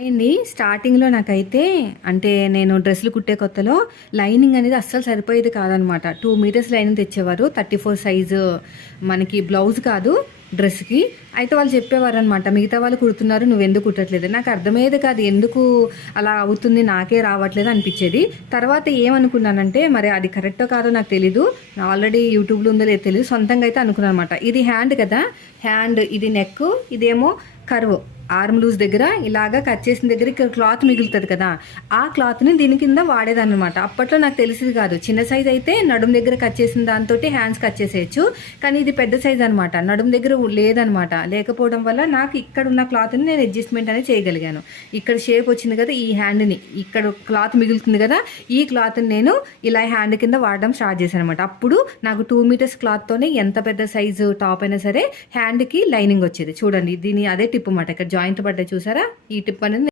అయింది. స్టార్టింగ్‌లో నాకైతే అంటే నేను డ్రెస్సులు కుట్టే కొత్తలో లైనింగ్ అనేది అస్సలు సరిపోయేది కాదనమాట. 2 మీటర్స్ లైనింగ్ తెచ్చేవారు. 34 సైజు మనకి బ్లౌజ్ కాదు డ్రెస్‌కి. అయితే వాళ్ళు చెప్పేవారనమాట, "మిగతా వాళ్ళు కుడుతున్నారు, నువ్వెందుకు కుట్టట్లేదు?" నాకు అర్థమయ్యేది కాదు. ఎందుకు అలా అవుతుంది, నాకే రావట్లేదు అనిపిచ్చేది. తర్వాత ఏమనుకున్నానంటే, మరి అది కరెక్టో కాదో నాకు తెలీదు. ఆల్రెడీ యూట్యూబ్‌లో ఉందో లేదో తెలీదు. సొంతంగా అయితే అనుకున్నాననమాట. ఇది హ్యాండ్ కదా! హ్యాండ్ ఇది నెక్కు, ఇదేమో కర్వ్. ఆర్మ్ లూజ్ దగ్గర ఇలాగా కట్ చేసిన దగ్గర ఇక్కడ క్లాత్ మిగులుతుంది కదా, ఆ క్లాత్ని దీని కింద వాడేదన్నమాట. అప్పట్లో నాకు తెలిసేది కాదు. చిన్న సైజ్ అయితే నడుము దగ్గర కట్ చేసిన దాంతో హ్యాండ్స్ కట్ చేసేయచ్చు. కానీ ఇది పెద్ద సైజ్ అనమాట, నడుము దగ్గర లేదనమాట. లేకపోవడం వల్ల నాకు ఇక్కడ ఉన్న క్లాత్ని నేను అడ్జస్ట్మెంట్ అనేది చేయగలిగాను. ఇక్కడ షేప్ వచ్చింది కదా, ఈ హ్యాండ్ని ఇక్కడ క్లాత్ మిగులుతుంది కదా, ఈ క్లాత్ని నేను ఇలా హ్యాండ్ కింద వాడడం స్టార్ట్ చేశాను అనమాట. అప్పుడు నాకు 2 మీటర్స్ క్లాత్తోనే ఎంత పెద్ద సైజు టాప్ అయినా సరే హ్యాండ్కి లైనింగ్ వచ్చేది. చూడండి, దీని అదే టిప్ అన్నమాట. ఇక్కడ జాయింట్ పడ్డాయి చూసారా, ఈ టిప్ అనేది